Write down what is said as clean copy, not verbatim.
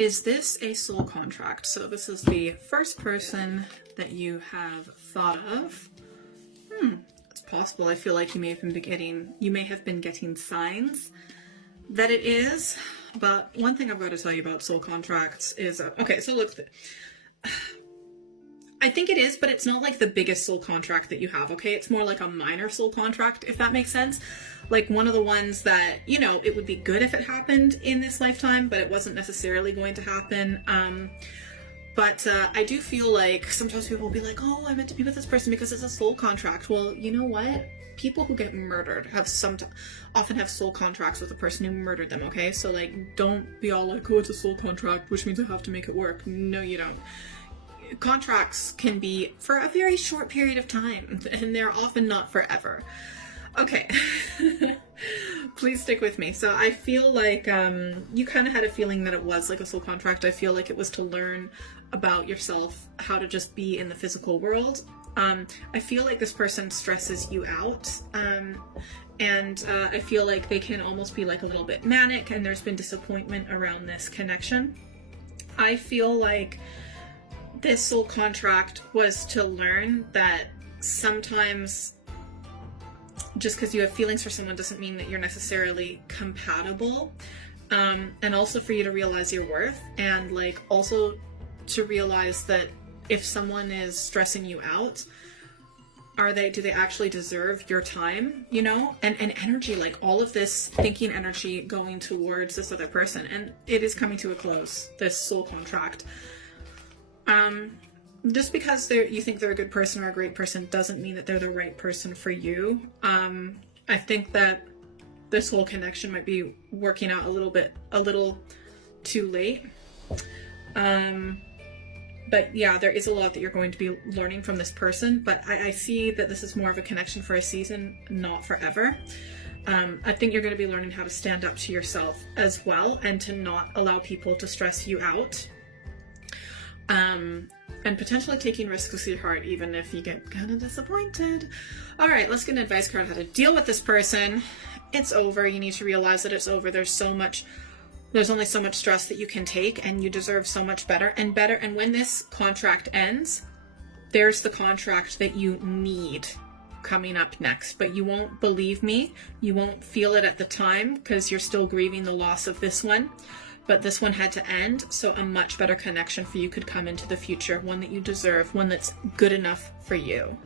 Is this a soul contract? So this is the first person that you have thought of. It's possible. I feel like you may have been getting signs that it is. But one thing I've got to tell you about soul contracts is, okay, so look, I think it is, but it's not like the biggest soul contract that you have, okay? It's more like a minor soul contract, if that makes sense. Like one of the ones that, it would be good if it happened in this lifetime, but it wasn't necessarily going to happen. But I do feel like sometimes people will be like, oh, I meant to be with this person because it's a soul contract. Well, you know what? People who get murdered often have soul contracts with the person who murdered them, okay? So like, don't be all like, oh, it's a soul contract, which means I have to make it work. No, you don't. Contracts can be for a very short period of time, and they're often not forever. Okay, please stick with me. So I feel like you kind of had a feeling that it was like a soul contract. I feel like it was to learn about yourself, how to just be in the physical world. I feel like this person stresses you out, and I feel like they can almost be like a little bit manic, and there's been disappointment around this connection. I feel like this soul contract was to learn that sometimes just because you have feelings for someone doesn't mean that you're necessarily compatible. And also for you to realize your worth, and like also to realize that if someone is stressing you out, do they actually deserve your time, and energy, like all of this thinking energy going towards this other person. And it is coming to a close, this soul contract. Just because you think they're a good person or a great person doesn't mean that they're the right person for you. I think that this whole connection might be working out a little too late. But yeah, there is a lot that you're going to be learning from this person, but I see that this is more of a connection for a season, not forever. I think you're going to be learning how to stand up to yourself as well, and to not allow people to stress you out. And potentially taking risks with your heart, even if you get kind of disappointed. All right, let's get an advice card on how to deal with this person. It's over. You need to realize that it's over. There's only so much stress that you can take, and you deserve so much better. And when this contract ends, there's the contract that you need coming up next. But you won't believe me. You won't feel it at the time because you're still grieving the loss of this one. But this one had to end, so a much better connection for you could come into the future, one that you deserve, one that's good enough for you.